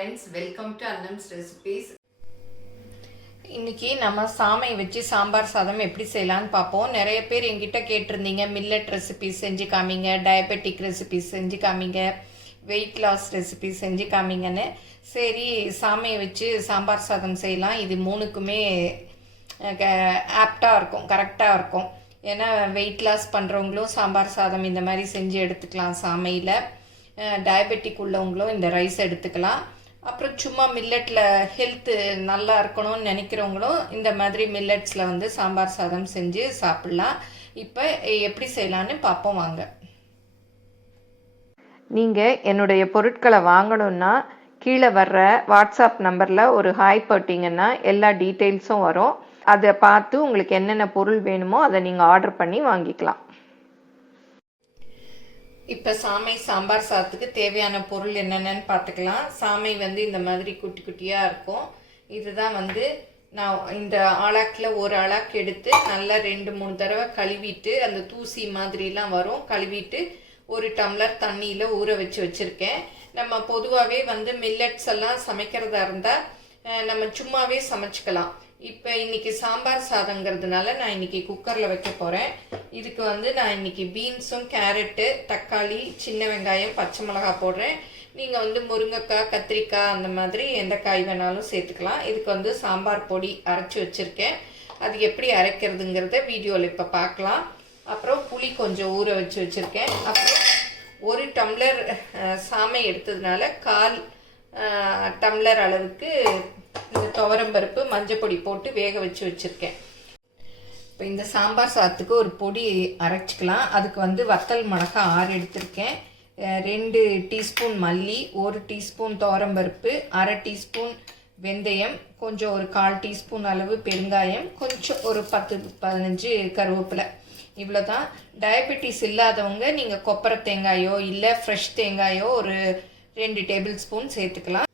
friends, welcome to Annams recipes. இன்னைக்கு நம்ம சாமை வச்சு சாம்பார் சாதம் எப்படி செய்யலாம்னு பார்ப்போம். நிறைய பேர் என்கிட்ட கேட்டிருந்தீங்க மில்லட் ரெசிபிஸ் செஞ்சு காமிங்க, டயபெட்டிக் ரெசிபிஸ் செஞ்சு காமிங்க, வெயிட் லாஸ் ரெசிபிஸ் செஞ்சு காமிங்கன்னு. சரி, சாமையை வச்சு சாம்பார் சாதம் செய்யலாம். இது மூணுக்குமே ஆப்டாக இருக்கும், கரெக்டாக இருக்கும். ஏன்னா வெயிட் லாஸ் பண்ணுறவங்களும் சாம்பார் சாதம் இந்த மாதிரி செஞ்சு எடுத்துக்கலாம். சாமையில் டயபெட்டிக் உள்ளவங்களும் இந்த ரைஸ் எடுத்துக்கலாம். அப்புறம் சும்மா மில்லட்டில் ஹெல்த்து நல்லா இருக்கணும்னு நினைக்கிறவங்களும் இந்த மாதிரி மில்லட்ஸில் வந்து சாம்பார் சாதம் செஞ்சு சாப்பிட்லாம். இப்போ எப்படி செய்யலான்னு பார்ப்போம் வாங்க. நீங்கள் என்னுடைய பொருட்களை வாங்கணுன்னா கீழே வர்ற வாட்ஸ்அப் நம்பரில் ஒரு ஹாய் போட்டிங்கன்னா எல்லா டீட்டெயில்ஸும் வரும். அதை பார்த்து உங்களுக்கு என்னென்ன பொருள் வேணுமோ அதை நீங்கள் ஆர்டர் பண்ணி வாங்கிக்கலாம். இப்போ சாம்பார் சாதத்துக்கு தேவையான பொருள் என்னென்னு பார்த்துக்கலாம். சாமை வந்து இந்த மாதிரி குட்டி குட்டியாக இருக்கும். இதுதான் வந்து நான் இந்த ஆளாக்கில் ஒரு ஆளாக்கு எடுத்து நல்லா 2-3 தடவை கழுவிட்டு, அந்த தூசி மாதிரிலாம் வரும், கழுவிட்டு ஒரு டம்ளர் தண்ணியில் ஊற வச்சுருக்கேன். நம்ம பொதுவாகவே வந்து மில்லட்ஸ் எல்லாம் சமைக்கிறதா இருந்தால் நம்ம சும்மாவே சமைச்சிக்கலாம். இப்போ இன்றைக்கி சாம்பார் சாதங்கிறதுனால நான் இன்றைக்கி குக்கரில் வைக்க போகிறேன். இதுக்கு வந்து நான் இன்றைக்கி பீன்ஸும், கேரட்டு, தக்காளி, சின்ன வெங்காயம், பச்சை மிளகாய் போடுறேன். நீங்கள் வந்து முருங்கைக்காய், கத்திரிக்காய் அந்த மாதிரி எந்த காய் வேணாலும் சேர்த்துக்கலாம். இதுக்கு வந்து சாம்பார் பொடி அரைச்சி வச்சுருக்கேன். அது எப்படி அரைக்கிறதுங்கிறத வீடியோவில் இப்போ பார்க்கலாம். அப்புறம் புளி கொஞ்சம் ஊற வச்சுருக்கேன். அப்புறம் 1 டம்ளர் சாமை எடுத்ததுனால 1/4 டம்ளர் அளவுக்கு இந்த துவரம்பருப்பு, மஞ்சள் பொடி போட்டு வேக வச்சுருக்கேன். இப்போ இந்த சாம்பார் சாதத்துக்கு ஒரு பொடி அரைச்சிக்கலாம். அதுக்கு வந்து வத்தல் மிளகாய் 6 எடுத்திருக்கேன், 2 டீஸ்பூன் மல்லி, 1 டீஸ்பூன் துவரம்பருப்பு, 1/2 டீஸ்பூன் வெந்தயம், கொஞ்சம் ஒரு 1/4 டீஸ்பூன் அளவு பெருங்காயம், கொஞ்சம் ஒரு 10-15 கருவேப்பிலை. இவ்வளோ தான். டயபெட்டிஸ் இல்லாதவங்க நீங்கள் கொப்பரை தேங்காயோ இல்லை ஃப்ரெஷ் தேங்காயோ ஒரு 2 டேபிள் ஸ்பூன் சேர்த்துக்கலாம்.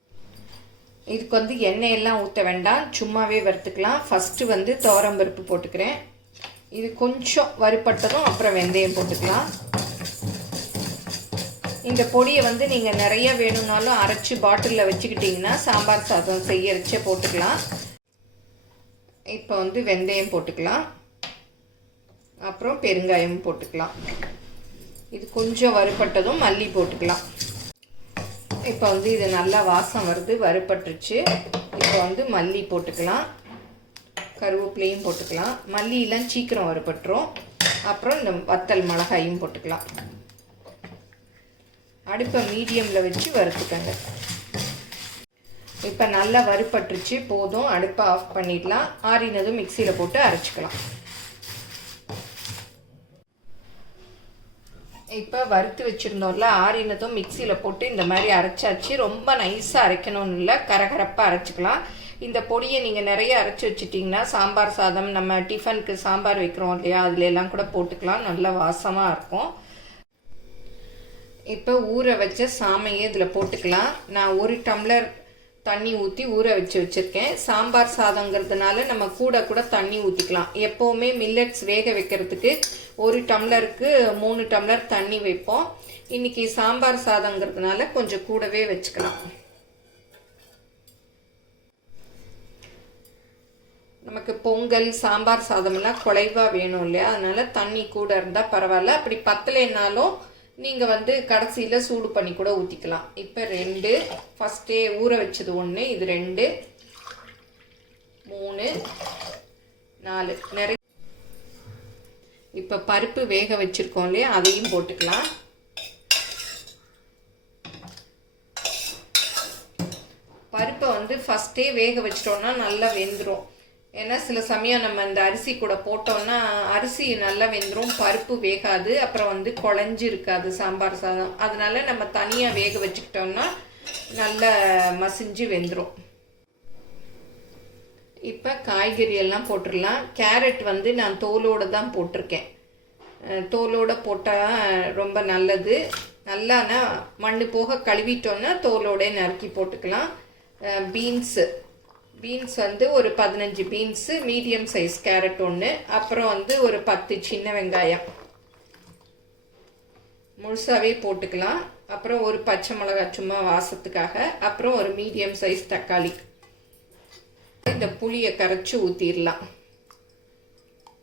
இதுக்கு வந்து எண்ணெயெல்லாம் ஊற்ற வேண்டாம், சும்மாவே வறுத்துக்கலாம். ஃபஸ்ட்டு வந்து துவரம்பருப்பு போட்டுக்கிறேன். இது கொஞ்சம் வறுப்பட்டதும் அப்புறம் வெந்தயம் போட்டுக்கலாம். இந்த பொடியை வந்து நீங்கள் நிறைய வேணும்னாலும் அரைச்சி பாட்டிலில் வச்சுக்கிட்டிங்கன்னா சாம்பார் சாதம் செய்யறச்சே போட்டுக்கலாம். இப்போ வந்து வெந்தயம் போட்டுக்கலாம், அப்புறம் பெருங்காயம் போட்டுக்கலாம். இது கொஞ்சம் வறுப்பட்டதும் மல்லி போட்டுக்கலாம். இப்போ வந்து இது நல்லா வாசம் வருது, வறுப்பட்டுருச்சு. இப்போ வந்து மல்லி போட்டுக்கலாம், கருவேப்பிலையும் போட்டுக்கலாம். மல்லியெல்லாம் சீக்கிரம் வறுப்பட்டுரும். அப்புறம் இந்த வத்தல் மிளகாயும் போட்டுக்கலாம். அடுப்பை மீடியமில் வச்சு வறுத்துக்கங்க. இப்போ நல்லா வறுப்பட்டுருச்சு, போதும். அடுப்பை ஆஃப் பண்ணிடலாம். ஆறினதும் மிக்சியில் போட்டு அரைச்சிக்கலாம். இப்போ வறுத்து வச்சுருந்தோம்ல, ஆறினதும் மிக்சியில் போட்டு இந்த மாதிரி அரைச்சாச்சு. ரொம்ப நைஸாக அரைக்கணும்னு இல்லை, கரகரப்பாக அரைச்சிக்கலாம். இந்த பொடியை நீங்கள் நிறைய அரைச்சி வச்சுட்டிங்கன்னா சாம்பார் சாதம், நம்ம டிஃபனுக்கு சாம்பார் வைக்கிறோம் இல்லையா, அதில் எல்லாம் கூட போட்டுக்கலாம், நல்ல வாசமாக இருக்கும். இப்போ ஊற வச்ச சாமையை இதில் போட்டுக்கலாம். நான் 1 டம்ளர் தண்ணி ஊற்றி ஊற வச்சுருக்கேன். சாம்பார் சாதங்கிறதுனால நம்ம கூட தண்ணி ஊற்றிக்கலாம். எப்போவுமே மில்லட்ஸ் வேக வைக்கிறதுக்கு 1 டம்ளருக்கு 3 டம்ளர் தண்ணி வைப்போம். இன்றைக்கி சாம்பார் சாதங்கிறதுனால கொஞ்சம் கூடவே வச்சுக்கலாம். நமக்கு பொங்கல், சாம்பார் சாதம்லாம் குழைவாக வேணும் இல்லையா, அதனால் தண்ணி கூட இருந்தால் பரவாயில்ல. அப்படி பத்தலைன்னாலும் நீங்கள் வந்து கடைசியில் சூடு பண்ணி கூட ஊற்றிக்கலாம். இப்போ 2, ஃபஸ்ட்டே ஊற வச்சது 1, இது 2, 3, 4 நிறைய. இப்போ பருப்பு வேக வச்சுருக்கோம் இல்லையா, அதையும் போட்டுக்கலாம். பருப்பை வந்து ஃபஸ்ட்டே வேக வச்சிட்டோன்னா நல்லா வெந்துடும். ஏன்னா சில சமயம் நம்ம இந்த அரிசி கூட போட்டோம்னா அரிசி நல்லா வெந்துடும், பருப்பு வேகாது, அப்புறம் வந்து குழஞ்சி இருக்காது சாம்பார் சாதம். அதனால நம்ம தனியாக வேக வச்சுக்கிட்டோம்னா நல்லா மசிஞ்சு வெந்துடும். இப்போ காய்கறி எல்லாம் போட்டுடலாம். கேரட் வந்து நான் தோலோடு தான் போட்டிருக்கேன். தோலோடு போட்டால் ரொம்ப நல்லது. நல்லானா மண் போக கழுவிட்டோன்னா தோலோட நறுக்கி போட்டுக்கலாம். பீன்ஸ் வந்து ஒரு 15 பீன்ஸு, மீடியம் சைஸ் கேரட் 1, அப்புறம் வந்து ஒரு 10 சின்ன வெங்காயம் முழுசாகவே போட்டுக்கலாம். அப்புறம் ஒரு பச்சை மிளகாய் சும்மா வாசத்துக்காக, அப்புறம் ஒரு மீடியம் சைஸ் தக்காளி. இந்த புளியை கரைச்சி ஊற்றிடலாம்.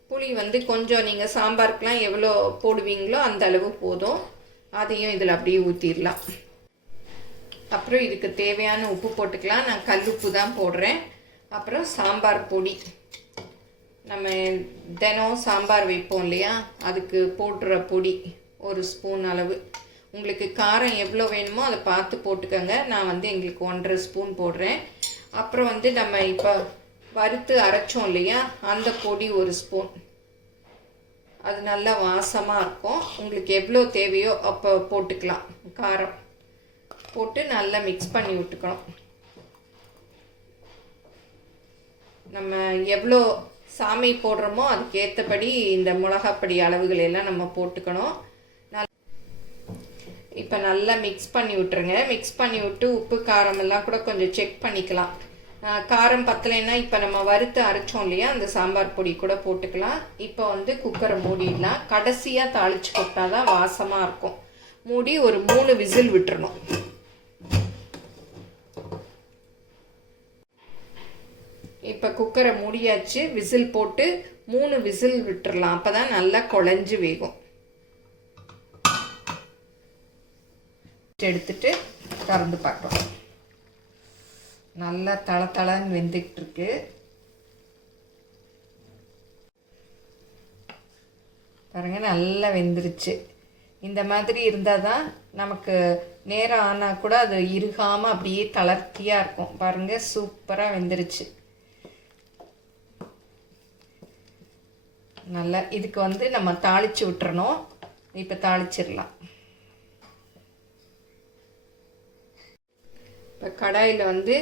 புளி வந்து கொஞ்சம் நீங்கள் சாம்பாருக்கெலாம் எவ்வளோ போடுவீங்களோ அந்த அளவு போதும். அதையும் இதில் அப்படியே ஊற்றிடலாம். அப்புறம் இதுக்கு தேவையான உப்பு போட்டுக்கலாம். நான் கல் உப்பு தான் போடுறேன். அப்புறம் சாம்பார் பொடி, நம்ம தினம் சாம்பார் வைப்போம் இல்லையா, அதுக்கு போடுற பொடி ஒரு ஸ்பூன் அளவு. உங்களுக்கு காரம் எவ்வளோ வேணுமோ அதை பார்த்து போட்டுக்கோங்க. நான் வந்து எங்களுக்கு 1.5 ஸ்பூன் போடுறேன். அப்புறம் வந்து நம்ம இப்போ வறுத்து அரைச்சோம் இல்லையா, அந்த பொடி ஒரு ஸ்பூன். அது நல்லா வாசமாக இருக்கும். உங்களுக்கு எவ்வளோ தேவையோ அப்போ போட்டுக்கலாம். காரம் போட்டு நல்லா மிக்ஸ் பண்ணி விட்டுக்கணும். நம்ம எவ்வளோ சாமி போடுறோமோ அதுக்கு ஏற்றபடி இந்த மிளகாப்பொடி அளவுகள் எல்லாம் நம்ம போட்டுக்கணும். இப்போ நல்லா மிக்ஸ் பண்ணி விட்டுருங்க. மிக்ஸ் பண்ணி விட்டு உப்பு காரம் எல்லாம் கூட கொஞ்சம் செக் பண்ணிக்கலாம். காரம் பத்தலைன்னா இப்போ நம்ம வறுத்து அரைச்சோம் இல்லையா, அந்த சாம்பார் பொடி கூட போட்டுக்கலாம். இப்போ வந்து குக்கரை மூடிடலாம். கடைசியாக தாளிச்சு கொட்டினா தான் வாசமாக இருக்கும். மூடி ஒரு 3 விசில் விட்டுறணும். இப்போ குக்கரை மூடியாச்சு. விசில் போட்டு 3 விசில் விட்டுறலாம். அப்போ தான் நல்லா குழஞ்சி வேகும். எடுத்துட்டு திறந்து பார்க்கலாம். நல்லா தளன்னு வெந்துக்கிட்டு இருக்கு. பாருங்க, நல்லா வெந்துருச்சு. இந்த மாதிரி இருந்தால் தான் நமக்கு நேரம் ஆனால் கூட அது இறுகாமல் அப்படியே தளர்த்தியாக இருக்கும். பாருங்க, சூப்பராக வெந்துருச்சு. நல்லா இதுக்கு வந்து நம்ம தாளித்து விட்டுறணும். இப்போ தாளிச்சிடலாம். இப்போ கடாயில் வந்து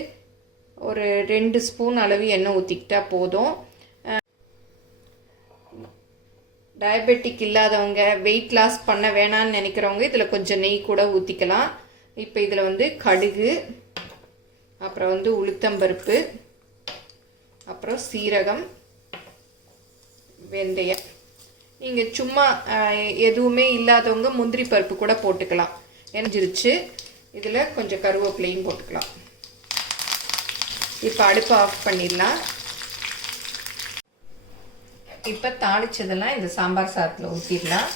ஒரு 2 ஸ்பூன் அளவு எண்ணெய் ஊற்றிக்கிட்டா போதும். டயபெட்டிக் இல்லாதவங்க, வெயிட் லாஸ் பண்ண வேணான்னு நினைக்கிறவங்க இதில் கொஞ்சம் நெய் கூட ஊற்றிக்கலாம். இப்போ இதில் வந்து கடுகு, அப்புறம் வந்து உளுத்தம்பருப்பு, அப்புறம் சீரகம், வெந்தயம். நீங்கள் சும்மா எதுவுமே இல்லாதவங்க முந்திரி பருப்பு கூட போட்டுக்கலாம். எரிஞ்சிருச்சு. இதில் கொஞ்சம் கருவேப்பிலையும் போட்டுக்கலாம். இப்போ அடுப்பு ஆஃப் பண்ணிடலாம். இப்போ தாளிச்சதெல்லாம் இந்த சாம்பார் சாதத்தில் ஊற்றிடலாம்.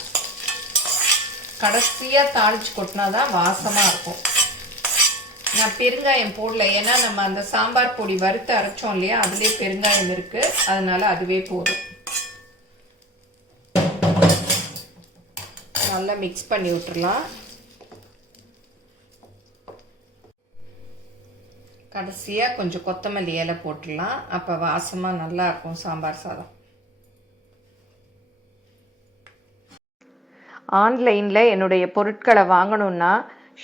கடைசியாக தாளித்து கொட்டினா தான் வாசமாக இருக்கும். நான் பெருங்காயம் போடல, ஏன்னா நம்ம அந்த சாம்பார் பொடி வறுத்து அரைச்சோம் இல்லையா, அதுலேயே பெருங்காயம் இருக்குது. அதனால் அதுவே போதும். நல்லா மிக்ஸ் பண்ணி விட்டுறலாம். கடைசியாக கொஞ்சம் கொத்தமல்லி இலை போட்டுடலாம். அப்போ வாசமாக நல்லா இருக்கும் சாம்பார் சாதம். ஆன்லைனில் என்னுடைய பொருட்களை வாங்கணுன்னா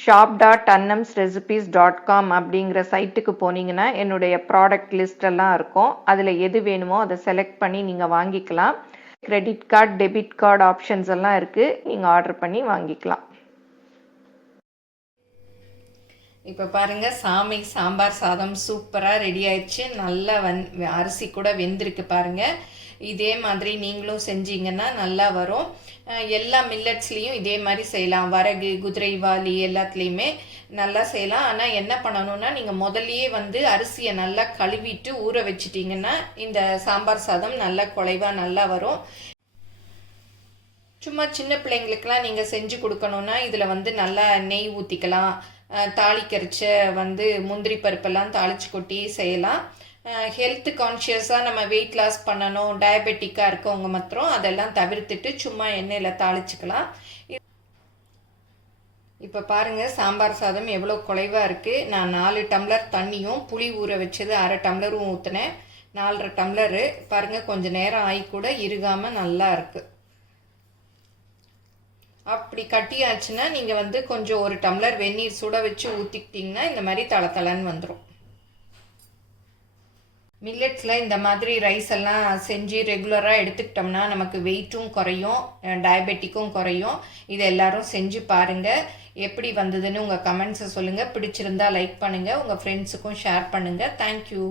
shop.annamsrecipes.com அப்படிங்கிற சைட்டுக்கு போனீங்கன்னா என்னுடைய ப்ராடக்ட் லிஸ்டெல்லாம் இருக்கும். அதில் எது வேணுமோ அதை செலக்ட் பண்ணி நீங்கள் வாங்கிக்கலாம். Credit card, debit card options எல்லாம் இருக்குது. நீங்கள் ஆர்டர் பண்ணி வாங்கிக்கலாம். இப்போ பாருங்கள், சாம்பார் சாதம் சூப்பராக ரெடி ஆயிடுச்சு. நல்லா அரிசி கூட வெந்திருக்கு பாருங்கள். இதே மாதிரி நீங்களும் செஞ்சீங்கன்னா நல்லா வரும். எல்லா மில்லட்ஸ்லேயும் இதே மாதிரி செய்யலாம். வரகு, குதிரைவாலி எல்லாத்துலேயுமே நல்லா செய்யலாம். ஆனால் என்ன பண்ணணும்னா, நீங்கள் முதல்லையே வந்து அரிசியை நல்லா கழுவிட்டு ஊற வச்சிட்டிங்கன்னா இந்த சாம்பார் சாதம் நல்லா குழைவாக நல்லா வரும். சும்மா சின்ன பிள்ளைங்களுக்கெல்லாம் நீங்கள் செஞ்சு கொடுக்கணுன்னா இதில் வந்து நல்லா நெய் ஊற்றிக்கலாம். தாளிக்கரைச்ச வந்து முந்திரி பருப்பெல்லாம் தாளித்து கொட்டி செய்யலாம். ஹெல்த் கான்ஷியஸாக நம்ம வெயிட் லாஸ் பண்ணணும், டயபெட்டிக்காக இருக்கவங்க மாத்திரம் அதெல்லாம் தவிர்த்துட்டு சும்மா எண்ணெயில் தாளிச்சுக்கலாம். இப்போ பாருங்கள், சாம்பார் சாதம் எவ்வளோ குழைவாக இருக்குது. நான் 4 டம்ளர் தண்ணியும் புளி ஊற வச்சது 1/2 டம்ளரும் ஊற்றினேன். 4.5 டம்ளரு. பாருங்கள், கொஞ்சம் நேரம் ஆகி கூட இறுகாமல் நல்லா இருக்குது. அப்படி கட்டியாச்சுன்னா நீங்கள் வந்து கொஞ்சம் 1 டம்ளர் வெந்நீர் சுட வச்சு ஊற்றிக்கிட்டிங்கன்னா இந்த மாதிரி தளன்னு வந்துடும். மில்லட்ஸில் இந்த மாதிரி ரைஸ் எல்லாம் செஞ்சு ரெகுலராக எடுத்துக்கிட்டோம்னா நமக்கு வெயிட்டும் குறையும், டயபெட்டிக்கும் குறையும். இதை எல்லாரும் செஞ்சு பாருங்கள். எப்படி வந்ததுன்னு உங்கள் கமெண்ட்ஸை சொல்லுங்கள். பிடிச்சிருந்தா லைக் பண்ணுங்கள், உங்கள் ஃப்ரெண்ட்ஸுக்கும் ஷேர் பண்ணுங்கள். தேங்க்யூ.